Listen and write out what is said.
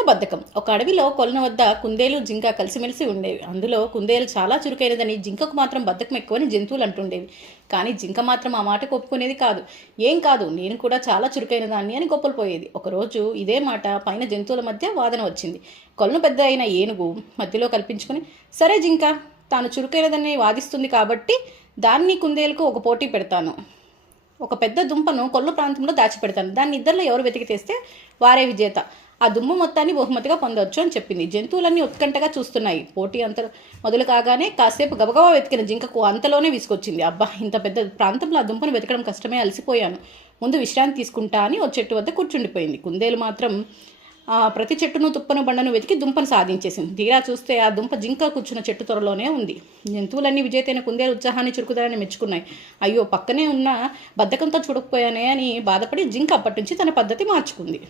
జింక బద్ధకం. ఒక అడవిలో కొలను వద్ద కుందేలు, జింక కలిసిమెలిసి ఉండేవి. అందులో కుందేలు చాలా చురుకైనదని, జింకకు మాత్రం బద్ధకం ఎక్కువని జంతువులు అంటుండేవి. కానీ జింక మాత్రం ఆ మాటకు ఒప్పుకునేది కాదు. ఏం కాదు, నేను కూడా చాలా చురుకైన దాన్ని అని గొప్పలు పోయేది. ఒకరోజు ఇదే మాట పైన జంతువుల మధ్య వాదన వచ్చింది. కొలను పెద్ద అయిన ఏనుగు మధ్యలో కల్పించుకొని, సరే జింక తాను చురుకైనదని వాదిస్తుంది కాబట్టి దాన్ని కుందేలుకు ఒక పోటీ పెడతాను. ఒక పెద్ద దుంపను కొల్లు ప్రాంతంలో దాచిపెడతాను. దాన్ని ఇద్దరిలో ఎవరు వెతికి తెస్తే వారే విజేత. ఆ దుమ్మ మొత్తాన్ని బహుమతిగా పొందవచ్చు అని చెప్పింది. జంతువులన్నీ ఉత్కంఠగా చూస్తున్నాయి. పోటీ అంత మొదలు కాగానే కాసేపు గబగబా వెతికిన జింకకు అంతలోనే విసుకొచ్చింది. అబ్బా, ఇంత పెద్ద ప్రాంతంలో ఆ దుంపను వెతకడం కష్టమే, అలసిపోయాను. ముందు విశ్రాంతి తీసుకుంటా అని ఓ చెట్టు వద్ద కూర్చుండిపోయింది. కుందేలు మాత్రం ప్రతి చెట్టును, తుప్పను, బండను వెతికి దుంపను సాధించేసింది. తీరా చూస్తే ఆ దుంప జింక కూర్చున్న చెట్టు త్వరలోనే ఉంది. జంతువులన్నీ విజేతైన కుందేలు ఉత్సాహాన్ని, చురుకుదనాన్ని మెచ్చుకున్నాయి. అయ్యో, పక్కనే ఉన్న బద్ధకంతో చూడకపోయానే అని బాధపడి జింక అప్పటి నుంచి తన పద్ధతి మార్చుకుంది.